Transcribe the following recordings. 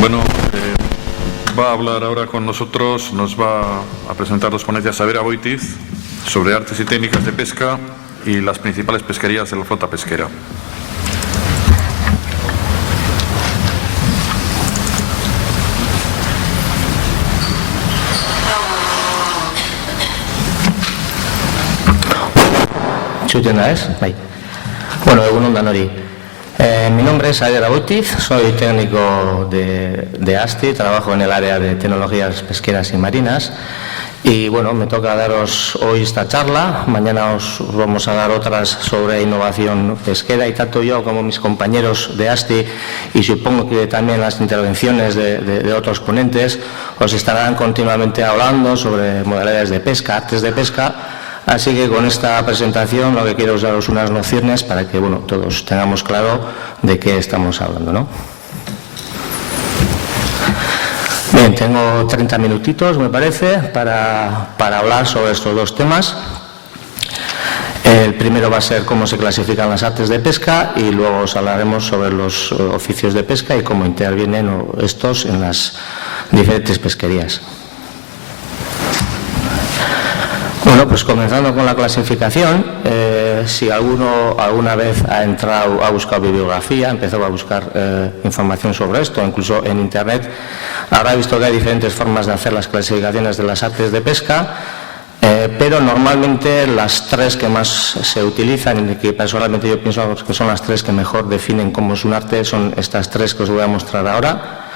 Bueno, va a hablar ahora con nosotros, nos va a presentar dos ponencias Vera Boitiz sobre artes y técnicas de pesca y las principales pesquerías de la flota pesquera. Bueno, egunon danori. Mi nombre es Vera Boitiz, soy técnico de ASTI, trabajo en el área de tecnologías pesqueras y marinas y bueno, me toca daros hoy esta charla, mañana os vamos a dar otras sobre innovación pesquera y tanto yo como mis compañeros de ASTI y supongo que también las intervenciones de otros ponentes os estarán continuamente hablando sobre modalidades de pesca, artes de pesca. Así que con esta presentación lo que quiero es daros unas nociones para que bueno, todos tengamos claro de qué estamos hablando, ¿no? Bien, tengo 30 minutitos, me parece, para hablar sobre estos dos temas. El primero va a ser cómo se clasifican las artes de pesca y luego os hablaremos sobre los oficios de pesca y cómo intervienen estos en las diferentes pesquerías. Bueno, pues comenzando con la clasificación, si alguno alguna vez ha entrado, ha buscado bibliografía, empezó a buscar información sobre esto, incluso en Internet, habrá visto que hay diferentes formas de hacer las clasificaciones de las artes de pesca, pero normalmente las tres que más se utilizan y que personalmente yo pienso que son las tres que mejor definen cómo es un arte, son estas tres que os voy a mostrar ahora.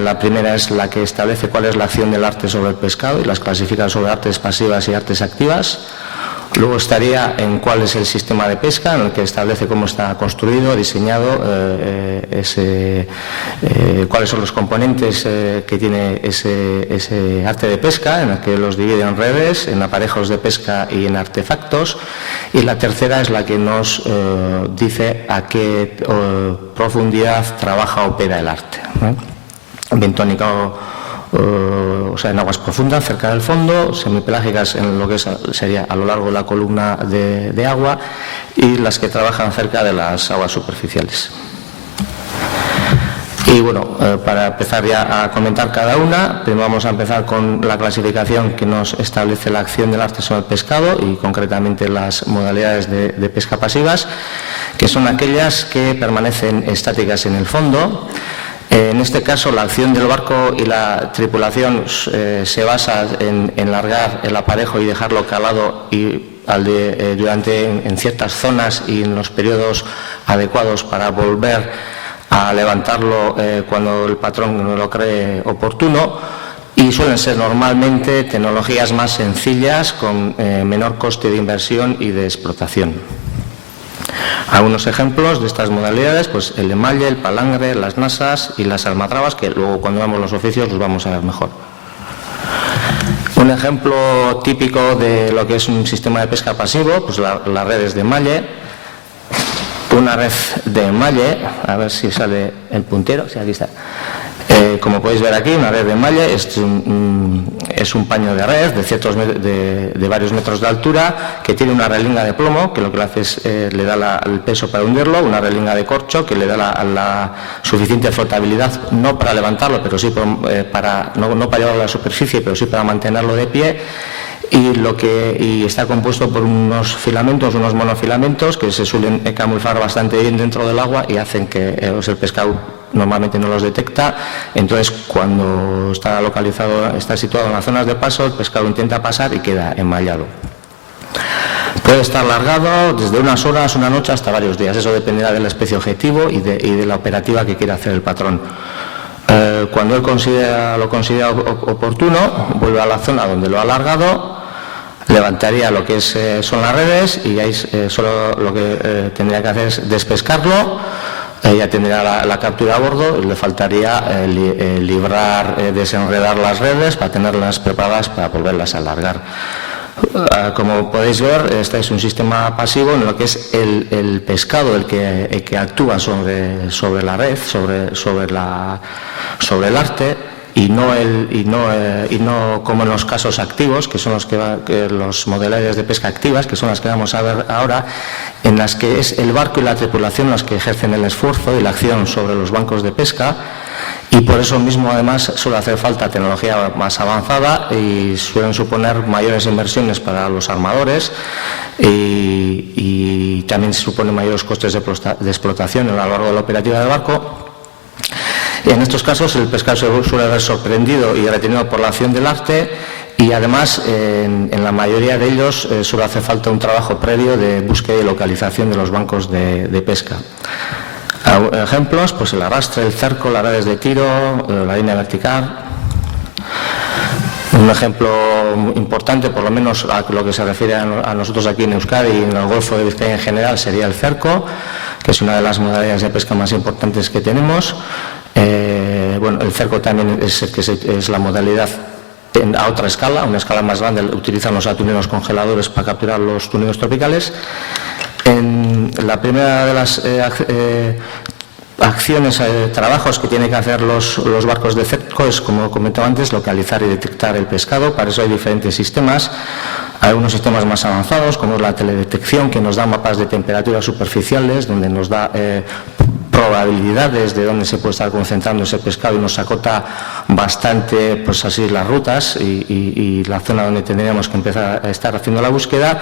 La primera es la que establece cuál es la acción del arte sobre el pescado y las clasifica sobre artes pasivas y artes activas. Luego estaría en cuál es el sistema de pesca, en el que establece cómo está construido, diseñado, cuáles son los componentes que tiene ese arte de pesca, en el que los divide en redes, en aparejos de pesca y en artefactos. Y la tercera es la que nos dice a qué profundidad trabaja o opera el arte, ¿no? Bentónico, o sea, en aguas profundas, cerca del fondo, semipelágicas en lo que sería a lo largo de la columna de agua y las que trabajan cerca de las aguas superficiales. Y bueno, para empezar ya a comentar cada una, primero vamos a empezar con la clasificación que nos establece la acción del arte sobre el pescado y concretamente las modalidades de pesca pasivas, que son aquellas que permanecen estáticas en el fondo. En este caso, la acción del barco y la tripulación se basa en largar el aparejo y dejarlo calado y en ciertas zonas y en los periodos adecuados para volver a levantarlo cuando el patrón lo cree oportuno, y suelen ser normalmente tecnologías más sencillas con menor coste de inversión y de explotación. Algunos ejemplos de estas modalidades, pues el emalle, el palangre, las nasas y las almadrabas, que luego cuando veamos los oficios los vamos a ver mejor. Un ejemplo típico de lo que es un sistema de pesca pasivo, pues las redes de emalle. Una red de emalle, a ver si sale el puntero, sí, aquí está. Como podéis ver aquí, una red de emalle es un paño de red de varios metros de altura que tiene una relinga de plomo que lo que le hace es le da el peso para hundirlo, una relinga de corcho que le da la suficiente flotabilidad, no para levantarlo, pero sí no para llevarlo a la superficie, pero sí para mantenerlo de pie. Y está compuesto por unos filamentos, unos monofilamentos que se suelen camuflar bastante bien dentro del agua y hacen que el pescado normalmente no los detecta. Entonces, cuando está situado en las zonas de paso, el pescado intenta pasar y queda enmallado. Puede estar largado desde unas horas, una noche, hasta varios días. Eso dependerá de la especie objetivo y de la operativa que quiera hacer el patrón. Cuando él lo considera oportuno, vuelve a la zona donde lo ha alargado, levantaría lo que son las redes y ahí solo lo que tendría que hacer es despescarlo. Ya tendría la captura a bordo y le faltaría desenredar las redes para tenerlas preparadas para volverlas a alargar. Como podéis ver, este es un sistema pasivo en lo que es el pescado el que actúa sobre la red, sobre el arte, y no como en los casos activos, que son los modalidades de pesca activas, que son las que vamos a ver ahora, en las que es el barco y la tripulación las que ejercen el esfuerzo y la acción sobre los bancos de pesca, Y por eso mismo, además, suele hacer falta tecnología más avanzada y suelen suponer mayores inversiones para los armadores y también supone mayores costes de explotación a lo largo de la operativa del barco. Y en estos casos el pescado se suele ver sorprendido y retenido por la acción del arte y además en la mayoría de ellos suele hacer falta un trabajo previo de búsqueda y localización de los bancos de pesca. Ejemplos, pues el arrastre, el cerco, las redes de tiro, la línea vertical. Un ejemplo importante, por lo menos a lo que se refiere a nosotros aquí en Euskadi y en el Golfo de Vizcaya en general, sería el cerco, que es una de las modalidades de pesca más importantes que tenemos. Bueno, el cerco también es la modalidad a otra escala, una escala más grande, utilizan los atuneros congeladores para capturar los túnidos tropicales. En la primera de las acciones, trabajos que tienen que hacer los barcos de cerco es, como comentaba antes, localizar y detectar el pescado. Para eso hay diferentes sistemas. Hay unos sistemas más avanzados, como es la teledetección, que nos da mapas de temperaturas superficiales, donde nos da probabilidades de dónde se puede estar concentrando ese pescado y nos acota bastante, pues así, las rutas y la zona donde tendríamos que empezar a estar haciendo la búsqueda.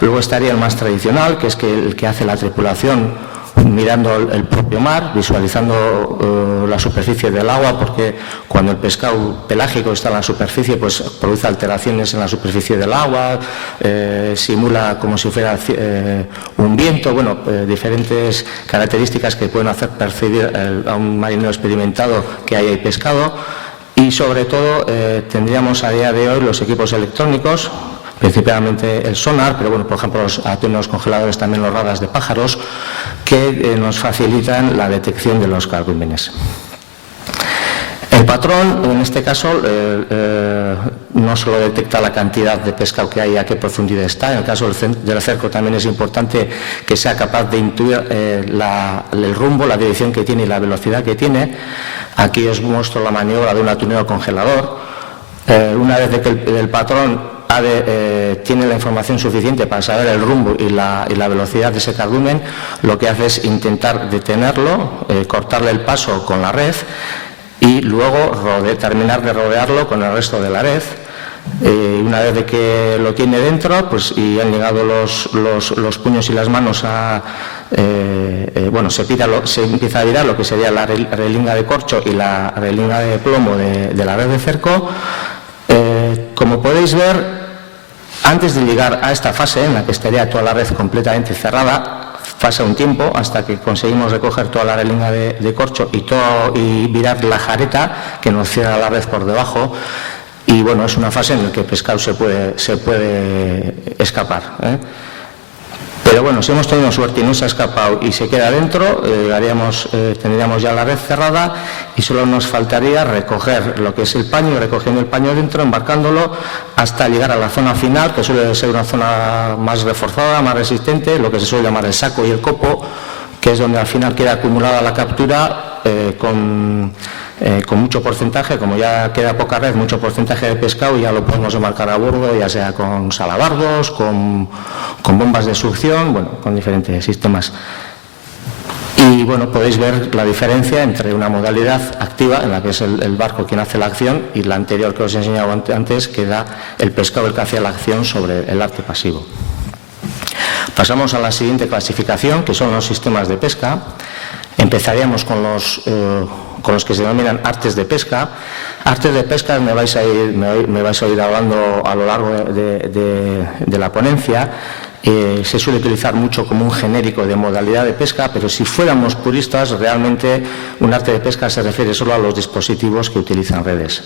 Luego estaría el más tradicional, que es el que hace la tripulación mirando el propio mar, visualizando la superficie del agua, porque cuando el pescado pelágico está en la superficie, pues produce alteraciones en la superficie del agua, simula como si fuera un viento, bueno, diferentes características que pueden hacer percibir a un marinero experimentado que ahí hay pescado. Y sobre todo tendríamos a día de hoy los equipos electrónicos, principalmente el sonar, pero bueno, por ejemplo los atuneros congeladores, también los radares de pájaros, que nos facilitan la detección de los cardúmenes. El patrón, en este caso, no solo detecta la cantidad de pescado que hay, a qué profundidad está. En el caso del cerco también es importante que sea capaz de intuir el rumbo, la dirección que tiene y la velocidad que tiene. Aquí os muestro la maniobra de un atunero congelador. Una vez que el patrón tiene la información suficiente para saber el rumbo y la velocidad de ese cardumen, lo que hace es intentar detenerlo, cortarle el paso con la red y luego terminar de rodearlo con el resto de la red. Una vez de que lo tiene dentro, pues y han llegado los puños y las manos bueno, se empieza a virar lo que sería la relinga de corcho y la relinga de plomo de la red de cerco. Como podéis ver, antes de llegar a esta fase en la que estaría toda la red completamente cerrada, pasa un tiempo hasta que conseguimos recoger toda la relinga de corcho y virar la jareta que nos cierra la red por debajo. Y bueno, es una fase en la que el pescado se puede escapar, Pero bueno, si hemos tenido suerte y no se ha escapado y se queda dentro, tendríamos ya la red cerrada y solo nos faltaría recoger lo que es el paño, recogiendo el paño dentro, embarcándolo hasta llegar a la zona final, que suele ser una zona más reforzada, más resistente, lo que se suele llamar el saco y el copo, que es donde al final queda acumulada la captura con mucho porcentaje. Como ya queda poca red, mucho porcentaje de pescado, ya lo podemos embarcar a bordo, ya sea con salabardos, con bombas de succión, bueno, con diferentes sistemas. Y bueno, podéis ver la diferencia entre una modalidad activa, en la que es el barco quien hace la acción, y la anterior que os he enseñado antes, que da el pescado el que hace la acción sobre el arte pasivo. Pasamos a la siguiente clasificación, que son los sistemas de pesca. Empezaríamos con los que se denominan artes de pesca. Artes de pesca me vais a ir hablando a lo largo de la ponencia. Se suele utilizar mucho como un genérico de modalidad de pesca, pero si fuéramos puristas, realmente un arte de pesca se refiere solo a los dispositivos que utilizan redes.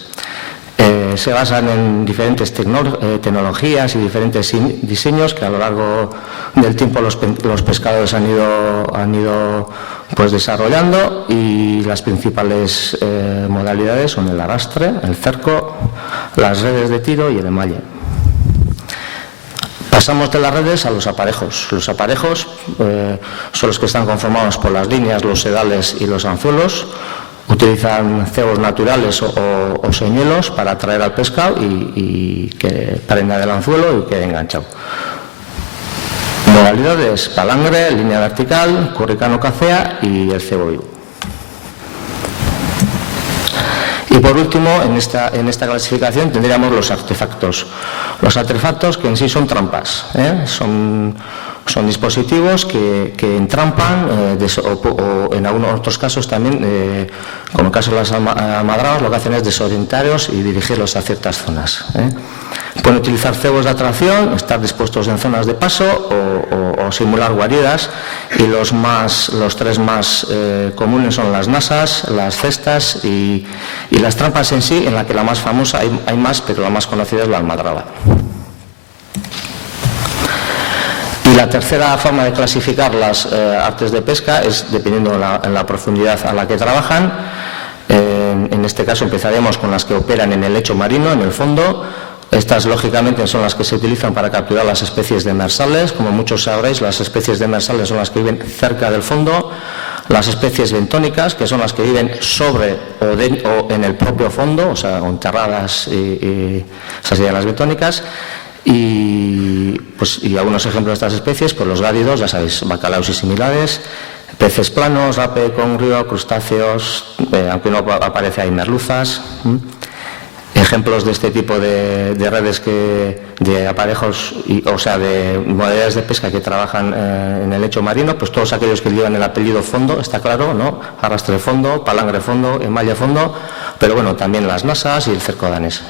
Se basan en diferentes tecnologías y diferentes diseños que a lo largo del tiempo los pescadores han ido pues desarrollando, y las principales modalidades son el arrastre, el cerco, las redes de tiro y el emalle. Pasamos de las redes a los aparejos. Los aparejos son los que están conformados por las líneas, los sedales y los anzuelos. Utilizan cebos naturales o señuelos para atraer al pescado y que prenda del anzuelo y quede enganchado. Modalidades: palangre, línea vertical, curricano cacea y el cebo vivo. Y por último, en esta clasificación tendríamos los artefactos. Los artefactos que en sí son trampas, son dispositivos que entrampan o en algunos otros casos también, como el caso de los almadrabas, lo que hacen es desorientarlos y dirigirlos a ciertas zonas. Pueden utilizar cebos de atracción, estar dispuestos en zonas de paso o simular guaridas, y los tres más comunes son las nasas, las cestas y las trampas en sí, en la que la más famosa, hay más, pero la más conocida es la almadraba. Y la tercera forma de clasificar las artes de pesca es dependiendo en la profundidad a la que trabajan. En este caso empezaremos con las que operan en el lecho marino, en el fondo. Estas, lógicamente, son las que se utilizan para capturar las especies demersales. Como muchos sabréis, las especies demersales son las que viven cerca del fondo. Las especies bentónicas, que son las que viven sobre o en el propio fondo, o sea, enterradas, esas serían las bentónicas. Y algunos ejemplos de estas especies, pues los gádidos, ya sabéis, bacalaos y similares, peces planos, rape, congrio, crustáceos, aunque no aparece ahí merluzas. Ejemplos de este tipo de redes, de aparejos, de modalidades de pesca que trabajan en el lecho marino, pues todos aquellos que llevan el apellido fondo, está claro, ¿no? Arrastre fondo, palangre fondo, emalle fondo, pero bueno, también las nasas y el cerco danés.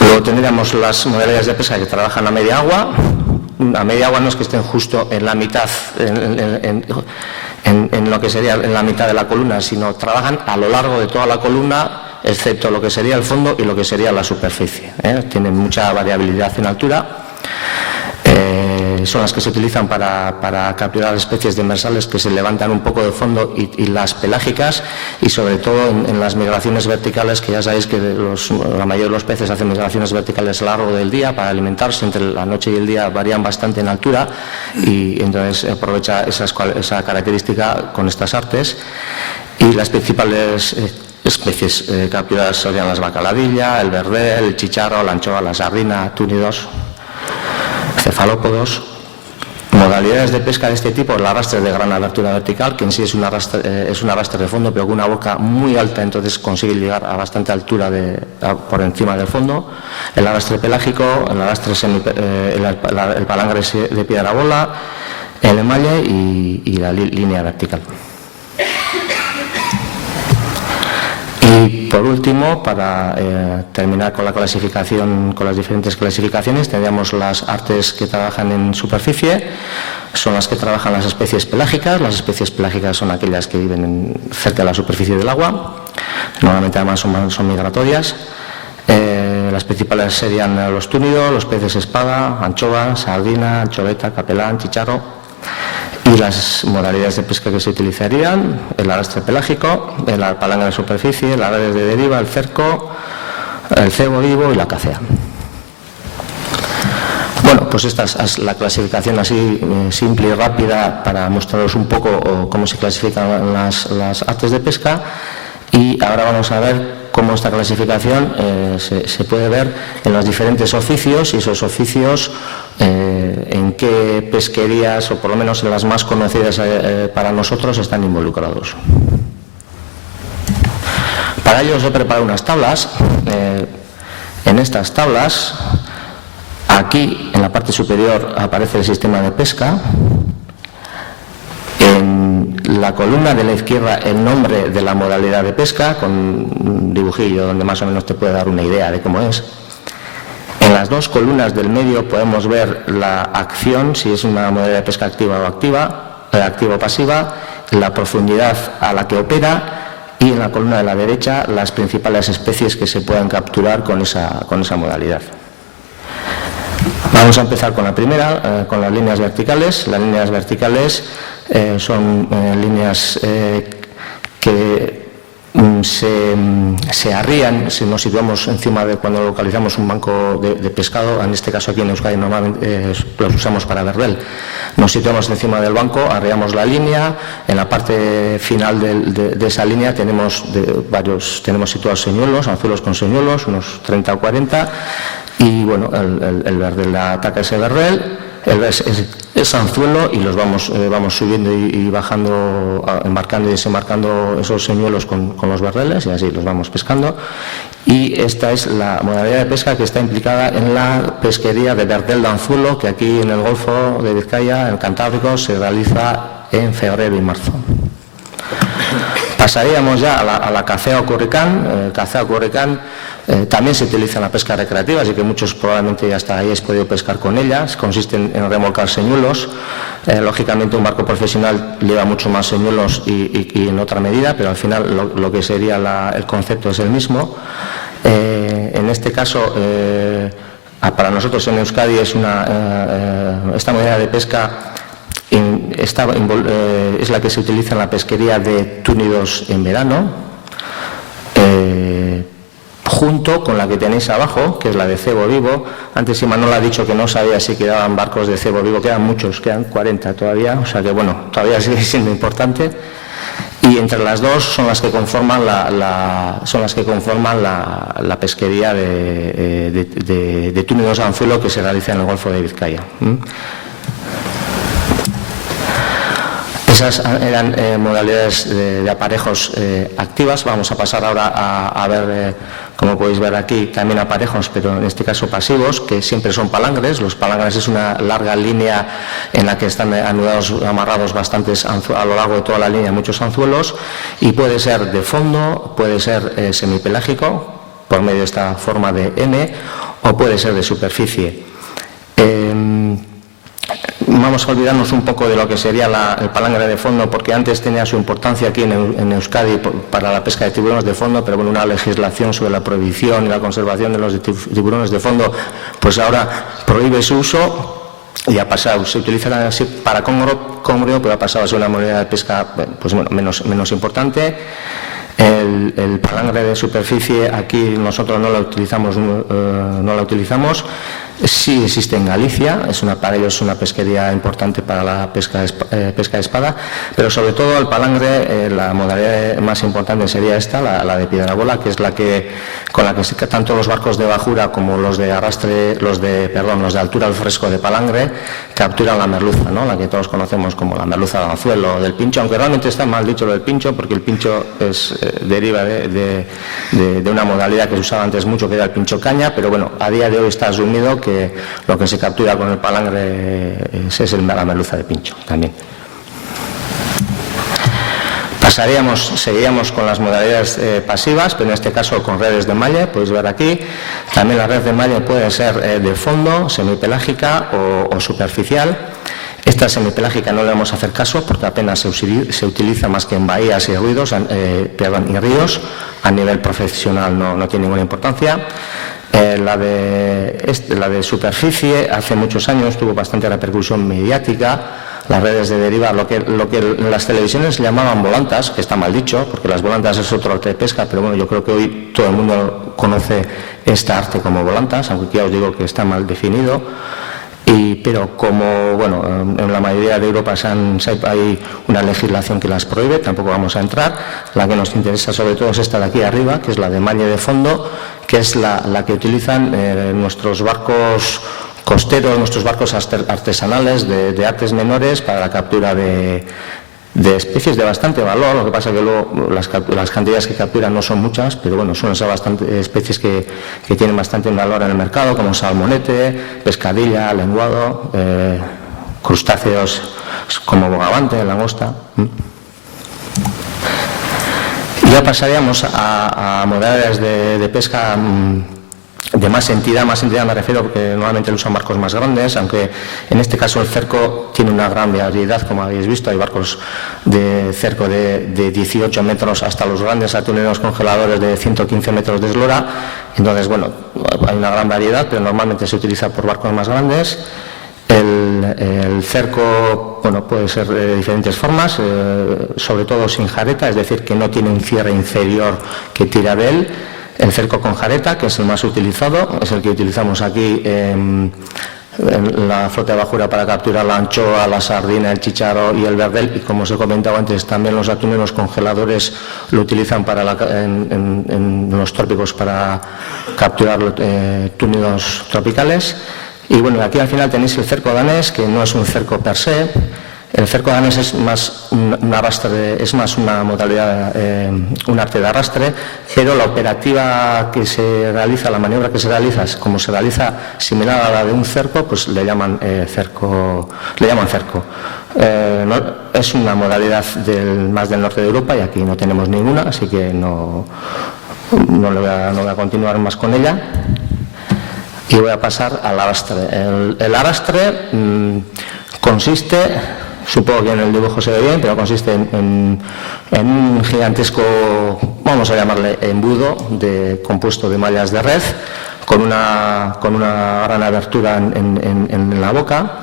Luego tendríamos las modalidades de pesca que trabajan a media agua. A media agua no es que estén justo en la mitad, en lo que sería en la mitad de la columna, sino trabajan a lo largo de toda la columna, excepto lo que sería el fondo y lo que sería la superficie. Tienen mucha variabilidad en altura. Son las que se utilizan para capturar especies demersales que se levantan un poco de fondo, y las pelágicas, y sobre todo en las migraciones verticales, que ya sabéis que la mayoría de los peces hacen migraciones verticales a lo largo del día para alimentarse. Entre la noche y el día varían bastante en altura, y entonces aprovecha esa característica con estas artes. Y las principales especies capturadas serían las bacaladilla, el verdel, el chicharro, la anchoa, la sardina, túnidos, cefalópodos. Modalidades de pesca de este tipo: el arrastre de gran abertura vertical, que en sí es un arrastre de fondo, pero con una boca muy alta, entonces consigue llegar a bastante altura por encima del fondo. El arrastre pelágico, el arrastre el palangre de piedra bola, el emalle y la línea vertical. Y por último, para terminar con la clasificación, con las diferentes clasificaciones, tendríamos las artes que trabajan en superficie. Son las que trabajan las especies pelágicas. Las especies pelágicas son aquellas que viven cerca de la superficie del agua. Normalmente además son migratorias. Las principales serían los túnidos, los peces espada, anchoa, sardina, anchoveta, capelán, chicharro. Y las modalidades de pesca que se utilizarían: el arrastre pelágico, la palangre de superficie, las redes de deriva, el cerco, el cebo vivo y la cacea. Bueno, pues esta es la clasificación así simple y rápida para mostraros un poco cómo se clasifican las artes de pesca. Y ahora vamos a ver cómo esta clasificación se puede ver en los diferentes oficios, y esos oficios en qué pesquerías, o por lo menos en las más conocidas para nosotros, están involucrados. Para ello os he preparado unas tablas. En estas tablas, aquí en la parte superior aparece el sistema de pesca. En la columna de la izquierda, el nombre de la modalidad de pesca, con un dibujillo donde más o menos te puede dar una idea de cómo es. En las dos columnas del medio podemos ver la acción, si es una modalidad de pesca activa o activa o pasiva, la profundidad a la que opera, y en la columna de la derecha las principales especies que se puedan capturar con esa modalidad. Vamos a empezar con la primera, con las líneas verticales. Las líneas verticales son líneas que se arrían si nos situamos encima de, cuando localizamos un banco de pescado. En este caso aquí en Euskadi normalmente los usamos para verdel. Nos situamos encima del banco, arriamos la línea. En la parte final de esa línea tenemos situados señuelos, anzuelos con señuelos, unos 30 o 40, y bueno, el verdel ataca ese verdel. es anzuelo y los vamos subiendo y bajando, embarcando y desembarcando esos señuelos con los barreles y así los vamos pescando. Y esta es la modalidad de pesca que está implicada en la pesquería de verdel de anzuelo, que aquí en el Golfo de Vizcaya, en el Cantábrico, se realiza en febrero y marzo. Pasaríamos ya a la cacea o curricán. Cacea o curricán también se utiliza en la pesca recreativa, así que muchos probablemente ya hasta ahí habéis podido pescar con ellas. Consisten en remolcar señuelos. Lógicamente un barco profesional lleva mucho más señuelos y en otra medida, pero al final lo que sería el concepto es el mismo. En este caso, para nosotros en Euskadi es esta modalidad de pesca es la que se utiliza en la pesquería de túnidos en verano, junto con la que tenéis abajo, que es la de cebo vivo. Antes Imanol ha dicho que no sabía si quedaban barcos de cebo vivo, quedan muchos, quedan 40 todavía, o sea que bueno, todavía sigue siendo importante. Y entre las dos son las que conforman la pesquería de túnidos a anzuelo que se realiza en el Golfo de Vizcaya. Esas eran modalidades de aparejos activas. Vamos a pasar ahora a ver, como podéis ver aquí, también aparejos, pero en este caso pasivos, que siempre son palangres. Los palangres es una larga línea en la que están anudados, amarrados bastantes a lo largo de toda la línea, muchos anzuelos, y puede ser de fondo, puede ser semipelágico, por medio de esta forma de N, o puede ser de superficie. Vamos a olvidarnos un poco de lo que sería el palangre de fondo, porque antes tenía su importancia aquí en Euskadi para la pesca de tiburones de fondo, pero bueno, una legislación sobre la prohibición y la conservación de los tiburones de fondo, pues ahora prohíbe su uso y ha pasado, se utiliza así para congrio, pero ha pasado a ser una modalidad de pesca pues bueno, menos importante. El palangre de superficie aquí nosotros no lo utilizamos. Sí existe en Galicia, para ellos es una pesquería importante para la pesca de espada, pero sobre todo el palangre, la modalidad más importante sería esta, la de piedrabola, que es con la que tanto los barcos de bajura como los de arrastre, los de altura al fresco de palangre, capturan la merluza, ¿no? La que todos conocemos como la merluza de anzuelo, del pincho, aunque realmente está mal dicho lo del pincho, porque el pincho deriva de una modalidad que se usaba antes mucho, que era el pincho caña, pero bueno, a día de hoy está asumido que lo que se captura con el palangre es la merluza de pincho también. Seguiríamos con las modalidades pasivas, pero en este caso con redes de malla, podéis ver aquí. También la red de malla puede ser de fondo, semipelágica o superficial. Esta semipelágica no le vamos a hacer caso porque apenas se utiliza más que en bahías y ríos. A nivel profesional no tiene ninguna importancia. La de superficie hace muchos años tuvo bastante repercusión mediática. Las redes de deriva, lo que en las televisiones llamaban volantas, que está mal dicho, porque las volantas es otro arte de pesca, pero bueno, yo creo que hoy todo el mundo conoce esta arte como volantas, aunque ya os digo que está mal definido. Pero como bueno, en la mayoría de Europa hay una legislación que las prohíbe, tampoco vamos a entrar. La que nos interesa sobre todo es esta de aquí arriba, que es la de malla de fondo, que es la que utilizan nuestros barcos costeros, nuestros barcos artesanales de artes menores para la captura de especies de bastante valor. Lo que pasa es que luego las cantidades que capturan no son muchas, pero bueno, son especies que tienen bastante valor en el mercado, como salmonete, pescadilla, lenguado, crustáceos como bogavante, langosta. Y ya pasaríamos a modalidades de pesca de más entidad me refiero porque normalmente lo usan barcos más grandes, aunque en este caso el cerco tiene una gran variedad, como habéis visto. Hay barcos de cerco de 18 metros hasta los grandes atuneros congeladores de 115 metros de eslora. Entonces, bueno, hay una gran variedad, pero normalmente se utiliza por barcos más grandes. El cerco, bueno, puede ser de diferentes formas, sobre todo sin jareta, es decir, que no tiene un cierre inferior que tira de él. El cerco con jareta, que es el más utilizado, es el que utilizamos aquí en la flota de bajura para capturar la anchoa, la sardina, el chícharo y el verdel. Y como os he comentado antes, también los atuneros congeladores lo utilizan en los trópicos para capturar túnidos tropicales. Y bueno, aquí al final tenéis el cerco danés, que no es un cerco per se. El cerco danés es más un arrastre, es más una modalidad, un arte de arrastre, pero la operativa que se realiza, la maniobra que se realiza, como se realiza similar a la de un cerco, pues le llaman cerco. Es una modalidad más del norte de Europa y aquí no tenemos ninguna, así que no voy a continuar más con ella. Y voy a pasar al arrastre. El arrastre consiste, supongo que en el dibujo se ve bien, pero consiste en un gigantesco, vamos a llamarle embudo, compuesto de mallas de red, con una gran abertura en la boca,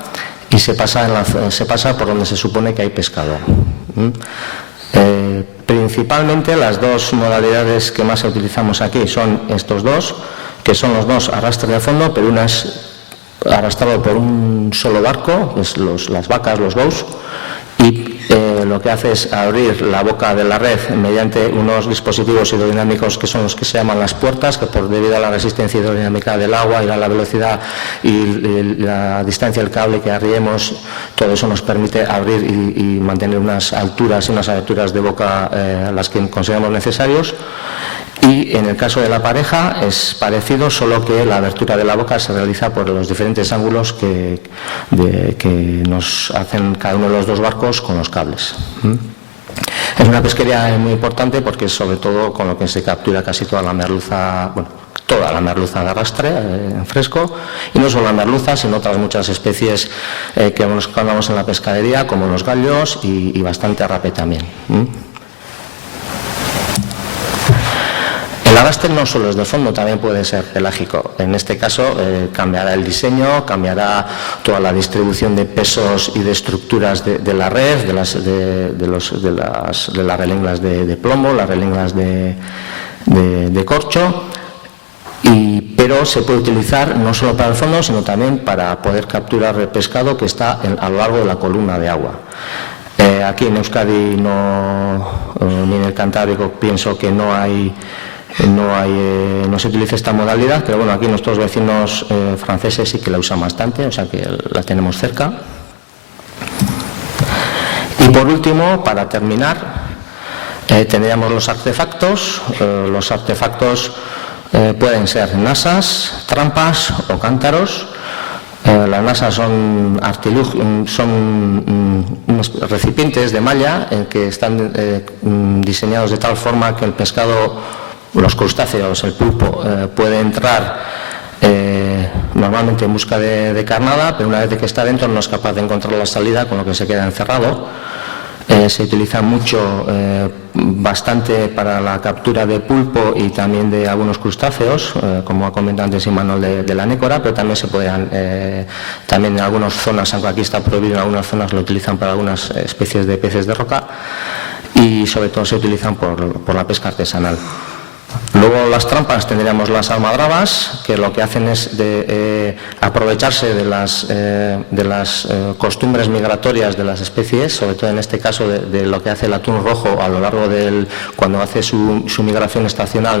y se pasa por donde se supone que hay pescado. Principalmente las dos modalidades que más utilizamos aquí son estos dos, que son los dos arrastres de fondo, pero una es arrastrado por un solo barco, pues las vacas, los bows, y lo que hace es abrir la boca de la red mediante unos dispositivos hidrodinámicos que son los que se llaman las puertas, que debido a la resistencia hidrodinámica del agua y a la velocidad y la distancia del cable que arriemos, todo eso nos permite abrir y mantener unas alturas y unas aberturas de boca las que consideramos necesarios. Y en el caso de la pareja es parecido, solo que la abertura de la boca se realiza por los diferentes ángulos que nos hacen cada uno de los dos barcos con los cables. Es una pesquería muy importante porque es sobre todo con lo que se captura casi toda la merluza, toda la merluza de arrastre en fresco, y no solo la merluza, sino otras muchas especies que encontramos en la pescadería, como los gallos y bastante rape también. El arrastre no solo es de fondo, también puede ser pelágico. En este caso cambiará el diseño, cambiará toda la distribución de pesos y de estructuras de la red, de las relinglas de plomo, las relinglas de corcho, pero se puede utilizar no solo para el fondo, sino también para poder capturar el pescado que está a lo largo de la columna de agua. Aquí en Euskadi ni en el Cantábrico pienso que no se utiliza esta modalidad, pero bueno, aquí nuestros vecinos franceses sí que la usan bastante, o sea que la tenemos cerca. Y por último, para terminar, tendríamos los artefactos. Los artefactos pueden ser nasas, trampas o cántaros. Las nasas son unos recipientes de malla que están diseñados de tal forma que el pescado, los crustáceos, el pulpo, puede entrar normalmente en busca de carnada, pero una vez que está dentro no es capaz de encontrar la salida, con lo que se queda encerrado. Se utiliza bastante para la captura de pulpo y también de algunos crustáceos, como ha comentado antes Imanol de la nécora, pero también se pueden, también en algunas zonas, aunque aquí está prohibido, en algunas zonas lo utilizan para algunas especies de peces de roca, y sobre todo se utilizan por la pesca artesanal. Luego las trampas tendríamos las almadrabas, que lo que hacen es aprovecharse de las costumbres migratorias de las especies, sobre todo en este caso de lo que hace el atún rojo a lo largo cuando hace su migración estacional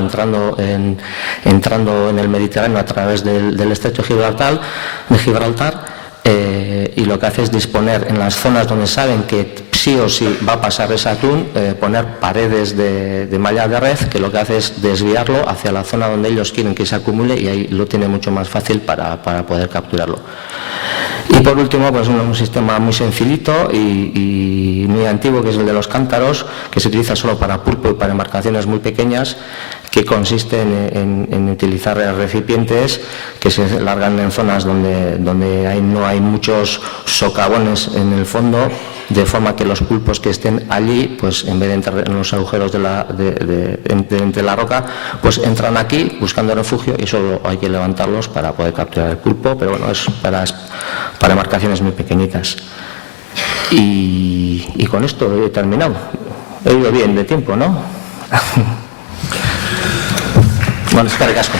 entrando en el Mediterráneo a través del estrecho de Gibraltar. Y lo que hace es disponer en las zonas donde saben que sí o sí va a pasar ese atún, poner paredes de malla de red, que lo que hace es desviarlo hacia la zona donde ellos quieren que se acumule, y ahí lo tiene mucho más fácil para poder capturarlo. Y por último, pues un sistema muy sencillito y muy antiguo, que es el de los cántaros, que se utiliza solo para pulpo y para embarcaciones muy pequeñas, que consiste en utilizar recipientes que se largan en zonas donde no hay muchos socavones en el fondo, de forma que los pulpos que estén allí, pues en vez de entrar en los agujeros entre la roca, pues entran aquí buscando refugio, y solo hay que levantarlos para poder capturar el pulpo, pero bueno, es para embarcaciones muy pequeñitas. Y con esto he terminado. He ido bien de tiempo, ¿no? Bueno, eskerrik asko.